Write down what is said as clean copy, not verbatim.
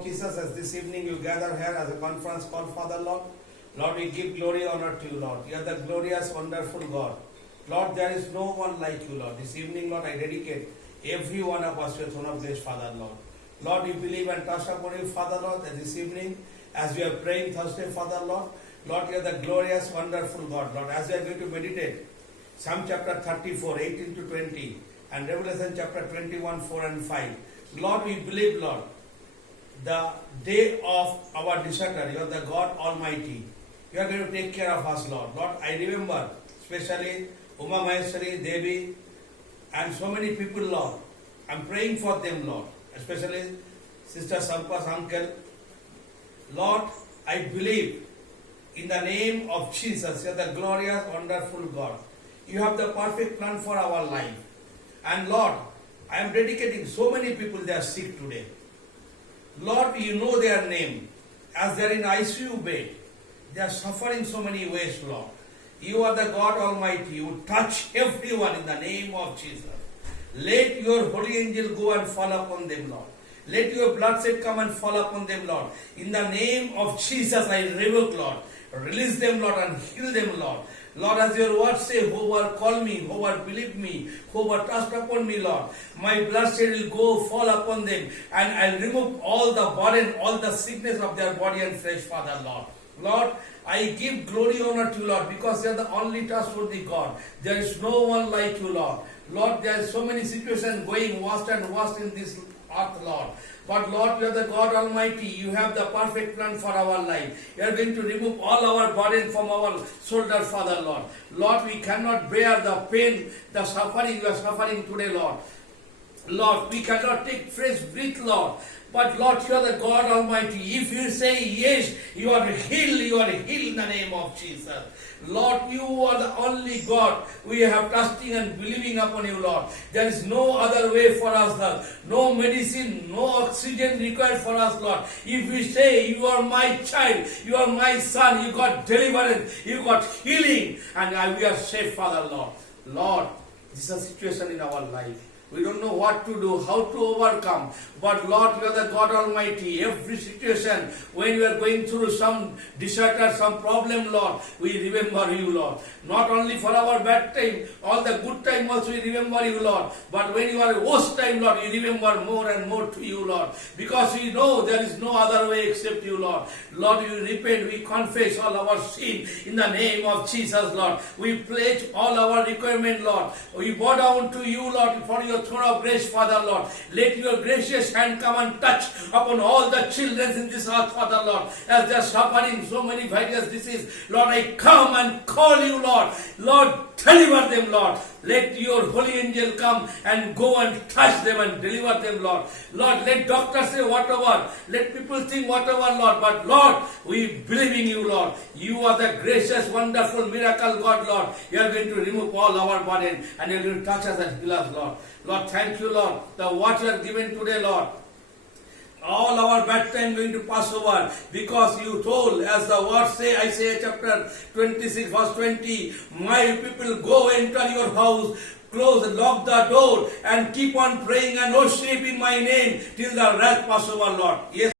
of Jesus, as this evening you gather here as a conference call, Father Lord, Lord, we give glory, honor to you, Lord. You are the glorious, wonderful God. Lord, there is no one like you, Lord. This evening, Lord, I dedicate every one of us to your throne of grace, Father Lord. Lord, we believe and trust upon you, Father Lord, that this evening, as we are praying Thursday, Father Lord, Lord, you are the glorious, wonderful God, Lord. As we are going to meditate Psalm chapter 34, 18 to 20, and Revelation chapter 21, 4 and 5. Lord, we believe, Lord, the day of our deserter, you are the God Almighty. You are going to take care of us, Lord. Lord, I remember, especially Uma Maheshwari, Devi, and so many people, Lord. I'm praying for them, Lord, especially Sister Sampa's uncle. Lord, I believe in the name of Jesus, you are the glorious, wonderful God. You have the perfect plan for our life. And Lord, I am dedicating so many people, they are sick today. Lord, you know their name. As they are in ICU bed, they are suffering so many ways, Lord. You are the God Almighty. You touch everyone in the name of Jesus. Let your holy angel go and fall upon them, Lord. Let your bloodshed come and fall upon them, Lord. In the name of Jesus, I revoke, Lord. Release them, Lord, and heal them, Lord. Lord, as your word say, whoever call me, whoever believe me, whoever trust upon me, Lord, my bloodshed will go fall upon them, and I'll remove all the burden, all the sickness of their body and flesh, Father, Lord. Lord, I give glory, honor to you, Lord, because you are the only trustworthy God. There is no one like you, Lord. Lord, there are so many situations going worse and worse in this earth, Lord. But Lord, you are the God Almighty. You have the perfect plan for our life. You are going to remove all our burden from our shoulders, Father, Lord. Lord, we cannot bear the pain, the suffering you are suffering today, Lord. Lord, we cannot take fresh breath, Lord. But Lord, you are the God Almighty. If you say yes, you are healed. You are healed in the name of Jesus. Lord, you are the only God. We have trusting and believing upon you, Lord. There is no other way for us, Lord. No medicine, no oxygen required for us, Lord. If we say you are my child, you are my son, you got deliverance, you got healing, and we are safe, Father, Lord. Lord, this is a situation in our life. We don't know what to do, how to overcome. But Lord, you are the God Almighty. Every situation, when we are going through some disaster, some problem, Lord, we remember you, Lord. Not only for our bad time, all the good time also we remember you, Lord. But when you are worst time, Lord, we remember more and more to you, Lord. Because we know there is no other way except you, Lord. Lord, we repent, we confess all our sin in the name of Jesus, Lord. We pledge all our requirement, Lord. We bow down to you, Lord, for your throne of grace, Father, Lord. Let your gracious hand come and touch upon all the children in this earth, Father, Lord, as they are suffering so many various diseases. Lord, I come and call you, Lord. Lord, deliver them, Lord. Let your holy angel come and go and touch them and deliver them, Lord. Lord, let doctors say whatever. Let people think whatever, Lord. But Lord, we believe in you, Lord. You are the gracious, wonderful, miracle God, Lord. You are going to remove all our burden and you are going to touch us and heal us, Lord. Lord, thank you, Lord. The what you are given today, Lord. All our bad time going to pass over, because you told, as the word say, Isaiah chapter 26 verse 20, my people go enter your house, close and lock the door, and keep on praying and worship in my name till the wrath pass over, Lord. Yes.